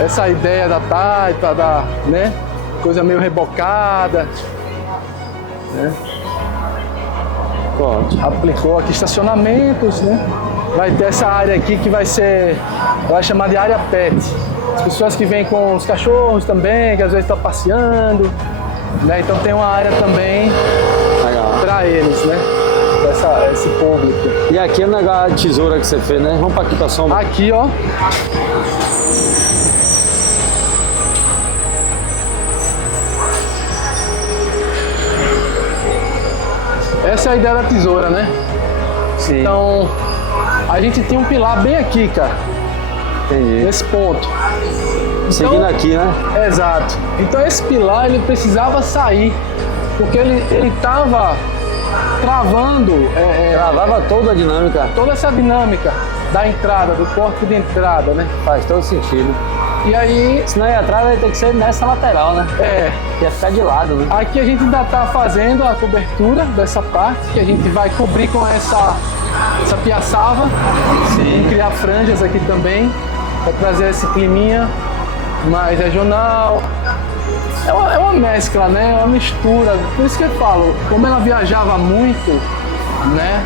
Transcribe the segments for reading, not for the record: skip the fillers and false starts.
essa ideia da taipa, né? Coisa meio rebocada, né? Pronto. Aplicou aqui estacionamentos, né? Vai ter essa área aqui que vai chamar de área pet. As pessoas que vêm com os cachorros também, que às vezes estão passeando, né? Então tem uma área também para eles, né? Esse público. E aqui é o negócio de tesoura que você fez, né? Vamos para aqui pra sombra. Aqui, ó. Essa é a ideia da tesoura, né? Sim. Então, a gente tinha um pilar bem aqui, cara. Entendi. Nesse ponto. Seguindo aqui, né? Exato. Então esse pilar, ele precisava sair, porque ele tava travando... Travava toda a dinâmica. Toda essa dinâmica da entrada, do corpo de entrada, né? Faz todo sentido. E aí... Senão ia atrás vai ter que ser nessa lateral, né? Ia ficar de lado, né? Aqui a gente ainda tá fazendo a cobertura dessa parte, que a gente vai cobrir com essa piaçava. Sim. E criar franjas aqui também, para trazer esse climinha mais regional. É uma mescla, né? É uma mistura. Por isso que eu falo, como ela viajava muito, né?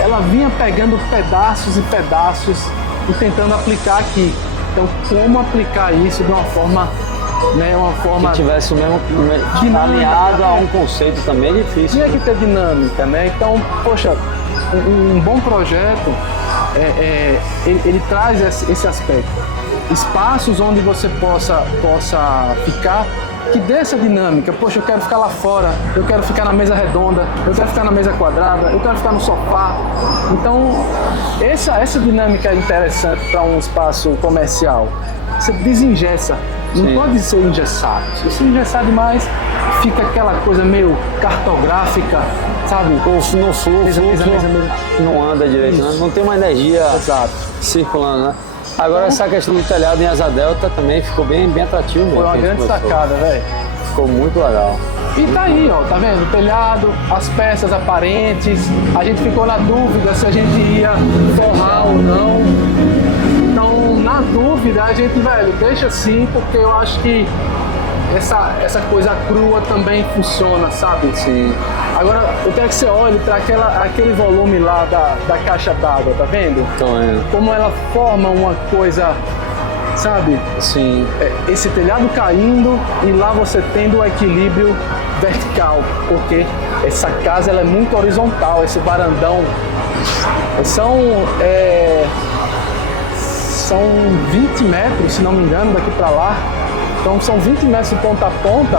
Ela vinha pegando pedaços e pedaços e tentando aplicar aqui. Então, como aplicar isso de uma forma, né? Uma forma que tivesse o mesmo alinhado a um conceito também é difícil. Tinha que ter dinâmica, né? Então, poxa, um bom projeto, ele traz esse aspecto. Espaços onde você possa ficar, que dê essa dinâmica. Poxa, eu quero ficar lá fora, eu quero ficar na mesa redonda, eu quero ficar na mesa quadrada, eu quero ficar no sofá. Então, essa dinâmica é interessante para um espaço comercial. Você desengessa, não pode ser engessado. Se você engessar demais, fica aquela coisa meio cartográfica, sabe? O fluxo não anda direito, né? Não tem uma energia circulando, né? Agora essa questão do telhado em asa delta também ficou bem atrativo mesmo. Foi uma grande sacada, velho. Ficou muito legal. E tá aí, ó, tá vendo? O telhado, as peças aparentes. A gente ficou na dúvida se a gente ia forrar ou não. Então, na dúvida, a gente, velho, deixa assim, porque eu acho que essa coisa crua também funciona, sabe? Sim. Agora, eu quero que você olhe para aquele volume lá da caixa d'água, tá vendo? Tô vendo. Como ela forma uma coisa, sabe? Sim. Esse telhado caindo e lá você tendo o equilíbrio vertical, porque essa casa ela é muito horizontal, esse varandão são 20 metros, se não me engano, daqui para lá. Então são 20 metros de ponta a ponta,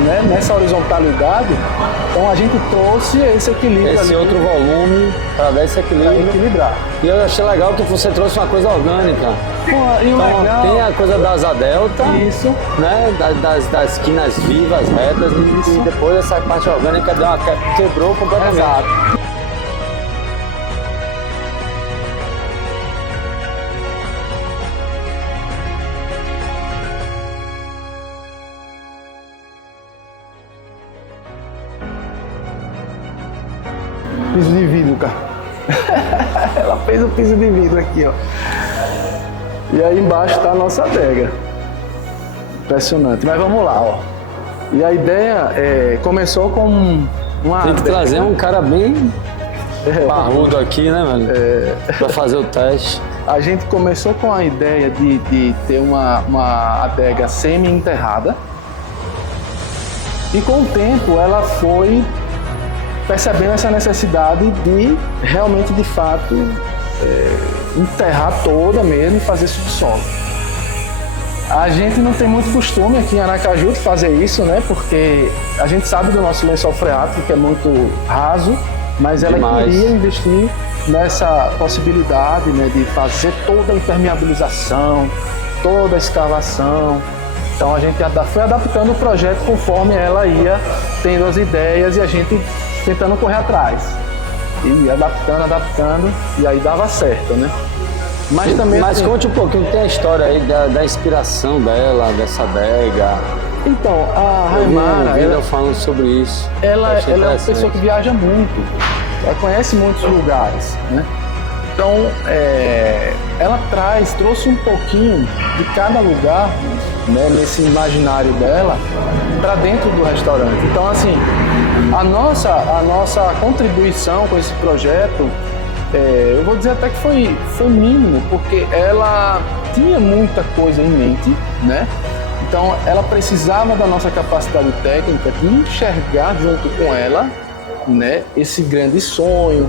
né, nessa horizontalidade. Então a gente trouxe esse equilíbrio. Esse outro volume para dar esse equilíbrio. Pra equilibrar. E eu achei legal que você trouxe uma coisa orgânica. E o então, legal... tem a coisa da asa delta, isso, né, das esquinas vivas, retas, isso. E depois essa parte orgânica quebrou completamente. Exato. Piso de vidro, cara. Ela fez o piso de vidro aqui, ó. E aí embaixo tá a nossa adega. Impressionante. Mas vamos lá, ó. E a ideia começou com uma... Tem que trazer um cara bem parrudo aqui, né, velho? Pra fazer o teste. A gente começou com a ideia de ter uma adega semi-enterrada. E com o tempo ela foi percebendo essa necessidade de realmente, de fato, enterrar toda mesmo e fazer subsolo. A gente não tem muito costume aqui em Aracaju de fazer isso, né? Porque a gente sabe do nosso lençol freático, que é muito raso, mas ela queria investir nessa possibilidade, né, de fazer toda a impermeabilização, toda a escavação. Então a gente foi adaptando o projeto conforme ela ia tendo as ideias e a gente tentando correr atrás. E adaptando, e aí dava certo, né? Mas também... Mas conte um pouquinho, tem a história aí da inspiração dela, dessa adega. Então, a Raimara... Ela falando sobre isso. Ela é uma pessoa que viaja muito. Ela conhece muitos lugares, né? Então, ela trouxe um pouquinho de cada lugar, né, nesse imaginário dela, para dentro do restaurante. Então, assim, a nossa contribuição com esse projeto, eu vou dizer até que foi mínimo, porque ela tinha muita coisa em mente, né? Então, ela precisava da nossa capacidade técnica de enxergar junto com ela, né, esse grande sonho,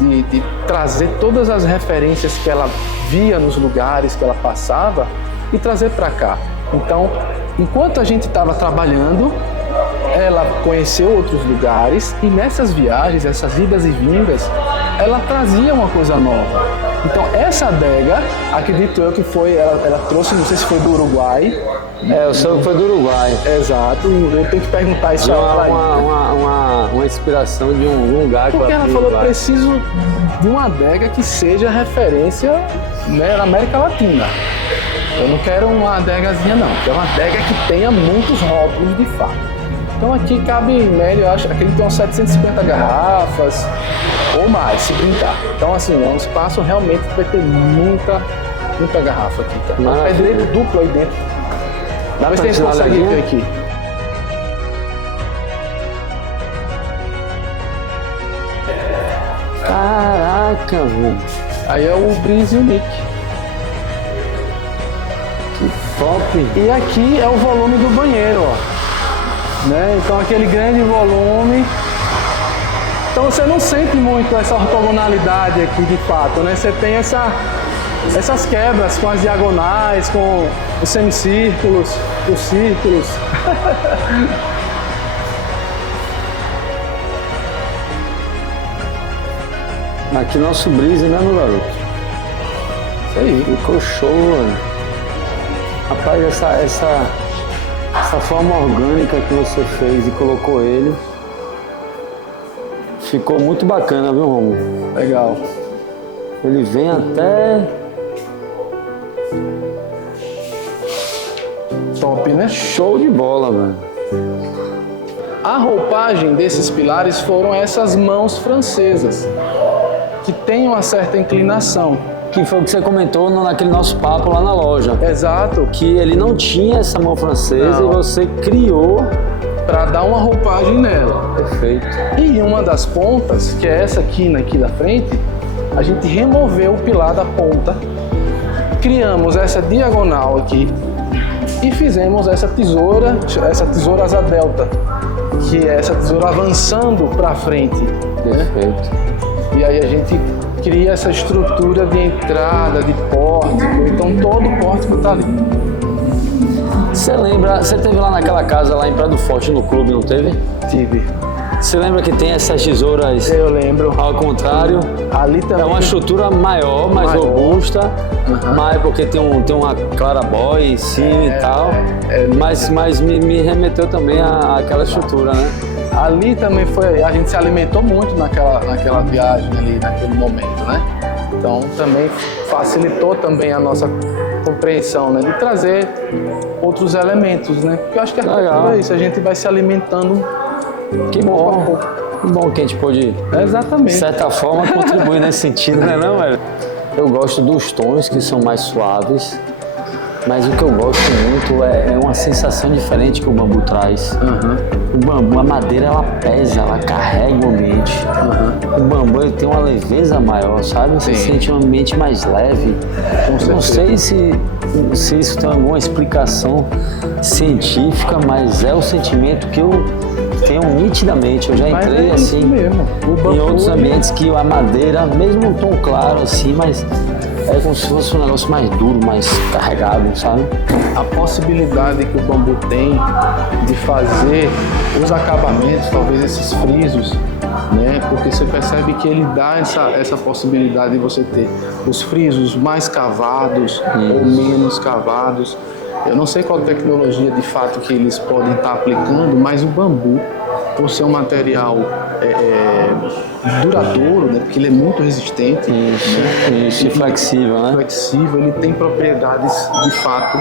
de trazer todas as referências que ela via nos lugares que ela passava e trazer para cá. Então, enquanto a gente estava trabalhando, ela conheceu outros lugares e nessas viagens, essas idas e vindas, ela trazia uma coisa nova. Então, essa adega, acredito eu que ela trouxe, não sei se foi do Uruguai. Eu soube que foi do Uruguai. Exato, eu tenho que perguntar isso a ela. Uma inspiração de um lugar que porque ela falou, preciso de uma adega que seja referência, né, na América Latina. Eu não quero uma adegazinha não, quero uma adega que tenha muitos rótulos de fato. Então aqui cabe em média, eu acho, acredito, umas 750 garrafas ou mais, se brincar. Então assim, é um espaço realmente que vai ter muita garrafa aqui, tá? É direito duplo aí dentro. Dá pra ver se a gente consegue ver aqui. Caraca, velho. Aí é o Breeze Unique. Que top. E aqui é o volume do banheiro, ó. Né? Então aquele grande volume. Então você não sente muito essa ortogonalidade aqui de fato, né? Você tem essas quebras com as diagonais, com os semicírculos, os círculos. Aqui nosso Breeze, né, meu garoto? Isso aí. Ficou show, mano. Rapaz, essa forma orgânica que você fez e colocou ele, ficou muito bacana, viu, Romulo? Legal. Ele vem até... Top, né? Show de bola, velho. A roupagem desses pilares foram essas mãos francesas, que tem uma certa inclinação. Que foi o que você comentou naquele nosso papo lá na loja. Exato. Que ele não tinha essa mão francesa e você criou para dar uma roupagem nela. Perfeito. E uma das pontas, que é essa quina aqui da frente, a gente removeu o pilar da ponta, criamos essa diagonal aqui e fizemos essa tesoura asa delta, que é essa tesoura avançando para frente. Perfeito. Né? E aí a gente cria essa estrutura de entrada, de pórtico, então todo o pórtico está ali. Você lembra, você teve lá naquela casa lá em Praia do Forte, no clube, não teve? Tive. Você lembra que tem essas tesouras? Eu lembro. Ao contrário. Ali também. É uma estrutura maior, mais robusta, mas porque tem uma clarabóia em cima e tal. Mas me remeteu também àquela estrutura, né? Ali também foi, a gente se alimentou muito naquela viagem ali, naquele momento, né? Então também facilitou também a nossa compreensão, né? De trazer outros elementos, né? Porque eu acho que é isso, a gente vai se alimentando. Que bom, que bom que a gente pôde, exatamente, de certa forma, contribuir nesse sentido, né, não, velho? Eu gosto dos tons que são mais suaves, mas o que eu gosto muito é uma sensação diferente que o bambu traz. O bambu, a madeira, ela pesa, ela carrega o ambiente. O bambu, ele tem uma leveza maior, sabe? Você sente um ambiente mais leve. Não sei se isso tem alguma explicação científica, mas é o sentimento que eu tenho nitidamente. Eu já entrei assim em outros ambientes que a madeira, mesmo um tom claro assim, mas é como se fosse um negócio mais duro, mais carregado, sabe? A possibilidade que o bambu tem de fazer os acabamentos, talvez esses frisos, né? Porque você percebe que ele dá essa possibilidade de você ter os frisos mais cavados ou menos cavados. Eu não sei qual tecnologia de fato que eles podem estar aplicando, mas o bambu, por ser um material duradouro, né, porque ele é muito resistente, e flexível, né? Flexível, ele tem propriedades de fato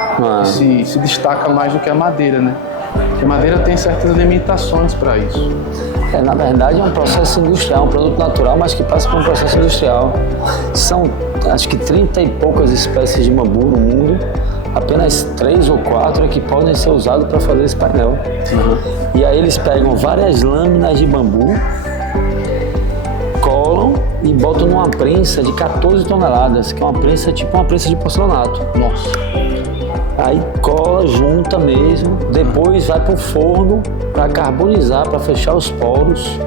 que se destaca mais do que a madeira, né? Porque a madeira tem certas limitações para isso. Na verdade é um processo industrial, um produto natural, mas que passa por um processo industrial. São, acho que 30 e poucas espécies de bambu no mundo, apenas 3 ou 4 é que podem ser usados para fazer esse painel. E aí eles pegam várias lâminas de bambu, colam e botam numa prensa de 14 toneladas, que é uma prensa tipo uma prensa de porcelanato. Nossa. Aí cola, junta mesmo, depois vai para o forno para carbonizar, para fechar os poros.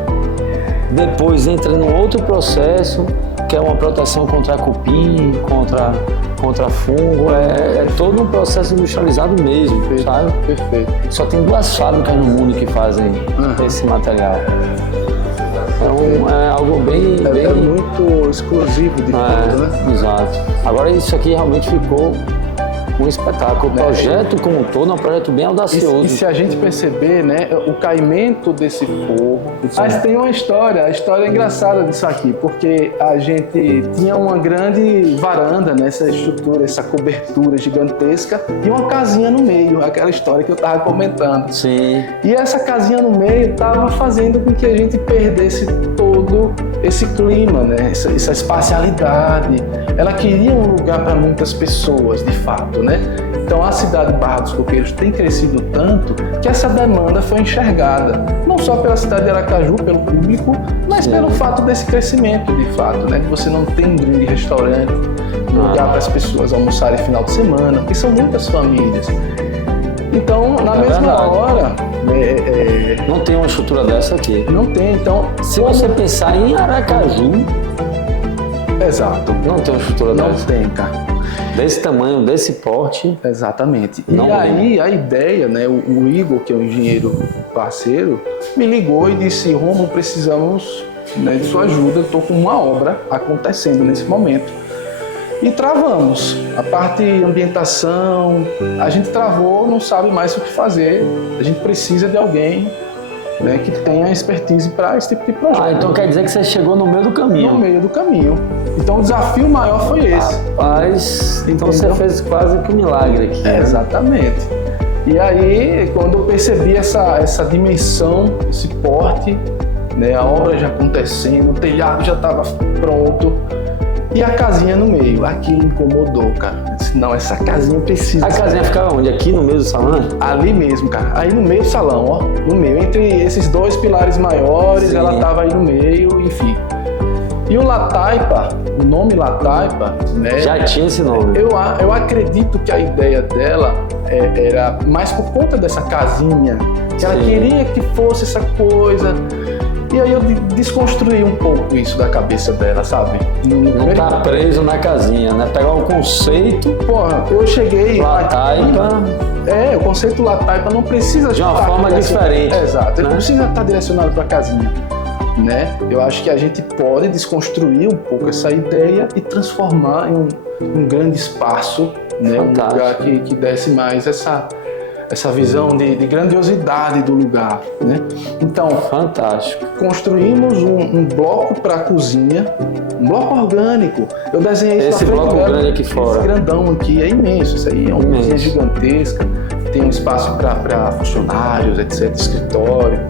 Depois entra num outro processo, que é uma proteção contra cupim, contra fungo. É todo um processo industrializado mesmo, sabe? Perfeito. Só tem 2 fábricas no mundo que fazem esse material. Então é algo bem... É muito exclusivo de tudo, né? Exato. Agora isso aqui realmente ficou um espetáculo. O projeto como um todo é um projeto bem audacioso. E se a gente perceber, né, o caimento desse forro, mas tem uma história, a história é engraçada disso aqui, porque a gente tinha uma grande varanda nessa estrutura, essa cobertura gigantesca e uma casinha no meio, aquela história que eu estava comentando. Sim. E essa casinha no meio estava fazendo com que a gente perdesse todo esse clima, né, essa espacialidade. Ela queria um lugar para muitas pessoas, de fato, né? Então a cidade de Barra dos Coqueiros tem crescido tanto que essa demanda foi enxergada, não só pela cidade de Aracaju, pelo público, mas pelo fato desse crescimento, de fato, né? Que você não tem um grande restaurante, um lugar para as pessoas almoçarem final de semana, porque são muitas famílias. Então, na mesma hora... não tem uma estrutura dessa aqui. Não tem, então... Se você pensar em Aracaju... Exato. Não tem uma estrutura dessa. Não tem, cara. Desse tamanho, desse porte. Exatamente. E aí a ideia, né, o Igor, que é um engenheiro parceiro, me ligou e disse: Romulo, precisamos, né, de sua ajuda, estou com uma obra acontecendo nesse momento. E travamos. A parte de ambientação, a gente travou, não sabe mais o que fazer. A gente precisa de alguém, né, que tenha expertise para esse tipo de projeto. Então quer dizer que você chegou no meio do caminho. No meio do caminho. Então o desafio maior foi esse. Rapaz, então você fez quase que um milagre aqui. Exatamente. E aí, quando eu percebi essa dimensão, esse porte, né, a obra já acontecendo, o telhado já estava pronto e a casinha no meio, aquilo incomodou, cara. Eu disse, não, essa casinha precisa. A casinha ficava onde? Aqui no meio do salão? Ali mesmo, cara. Aí no meio do salão, ó. No meio, entre esses 2 pilares maiores, ela estava aí no meio, enfim. E o Lataipa, o nome Lataipa, né? Já tinha esse nome. Eu acredito que a ideia dela era mais por conta dessa casinha, que ela queria que fosse essa coisa. E aí eu desconstruí um pouco isso da cabeça dela, sabe? Não tá preso na casinha, né? Pegar um conceito. Porra, eu cheguei. Lataipa. O conceito Lataipa não precisa de uma forma diferente. Exato, ele né? não precisa estar direcionado para a casinha. Né? Eu acho que a gente pode desconstruir um pouco essa ideia e transformar em um grande espaço, né? Um lugar que desse mais essa visão de grandiosidade do lugar, né? Então, fantástico. Construímos um bloco para a cozinha, um bloco orgânico. Eu desenhei isso. Esse bloco grande aqui fora. Esse grandão aqui é imenso. Isso aí é uma cozinha gigantesca. Tem um espaço para funcionários, etc, escritório,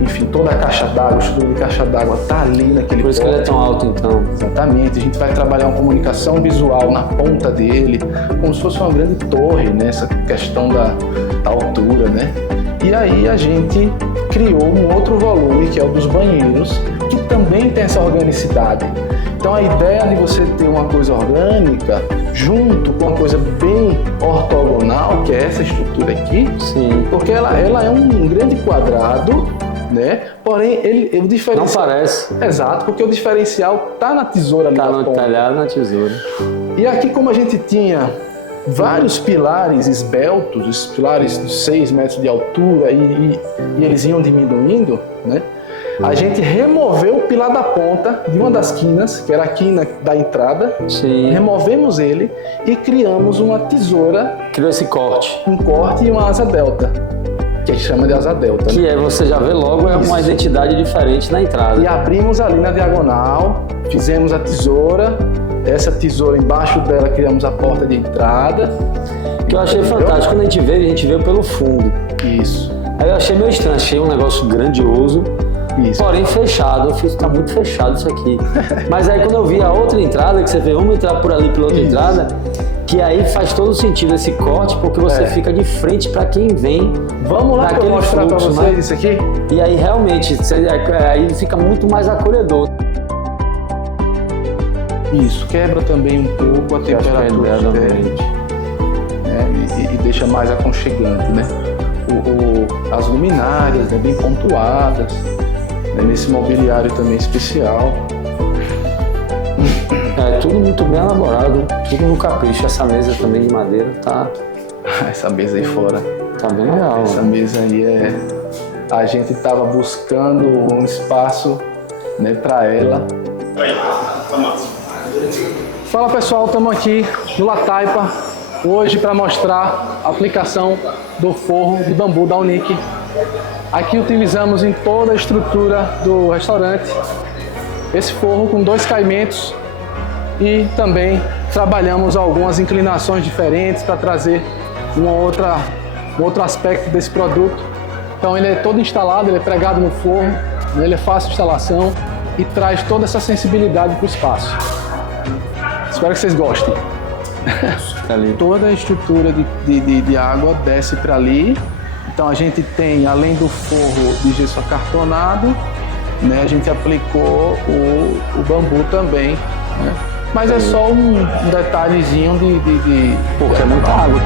enfim, toda a caixa d'água, o estudo de caixa d'água está ali naquele Por isso que ele é tão alto, então. Exatamente. A gente vai trabalhar uma comunicação visual na ponta dele, como se fosse uma grande torre, né? Essa questão da altura, né? E aí a gente criou um outro volume, que é o dos banheiros, que também tem essa organicidade. Então a ideia de você ter uma coisa orgânica junto com uma coisa bem ortogonal, que é essa estrutura aqui, sim, porque ela é um grande quadrado, né? Porém, o diferencial... Não parece. Exato, porque o diferencial tá na tesoura ali. Tá no talhado, na tesoura. E aqui, como a gente tinha vários pilares esbeltos, os pilares de 6 metros de altura e eles iam diminuindo, né? A gente removeu o pilar da ponta de uma das quinas, que era a quina da entrada. Sim. Removemos ele e criamos uma tesoura. Criou esse corte. Um corte e uma asa delta, que a gente chama de asa delta. Que né? você já vê logo é uma identidade diferente na entrada. E abrimos ali na diagonal, fizemos a tesoura. Essa tesoura, embaixo dela, criamos a porta de entrada. Que eu achei fantástico. Quando a gente veio pelo fundo. Isso. Aí eu achei meio estranho, achei um negócio grandioso. Isso. Porém fechado, eu fiz, tá muito fechado isso aqui. Mas aí quando eu vi a outra entrada, que você vê, vamos entrar por ali pela outra entrada, que aí faz todo sentido esse corte, porque você fica de frente para quem vem. Vamos lá para eu mostrar para vocês, né? Isso aqui. E aí realmente, aí fica muito mais acolhedor. Isso, quebra também um pouco a temperatura do ambiente, né? E deixa mais aconchegante, né? As luminárias, né? Bem pontuadas, né? Nesse mobiliário também especial. É tudo muito bem elaborado, tudo no capricho. Essa mesa também de madeira tá... Essa mesa aí fora tá bem legal. Essa mesa aí a gente tava buscando um espaço, né, para ela. Fala pessoal, estamos aqui no Lataipa hoje para mostrar a aplicação do forro de bambu da Unique. Aqui utilizamos em toda a estrutura do restaurante esse forro com 2 caimentos e também trabalhamos algumas inclinações diferentes para trazer um outro aspecto desse produto. Então ele é todo instalado, ele é pregado no forro, ele é fácil de instalação e traz toda essa sensibilidade para o espaço. Espero que vocês gostem. Toda a estrutura de água desce para ali. Então a gente tem, além do forro de gesso acartonado, né, a gente aplicou o bambu também, né? Mas é só um detalhezinho porque é muita água.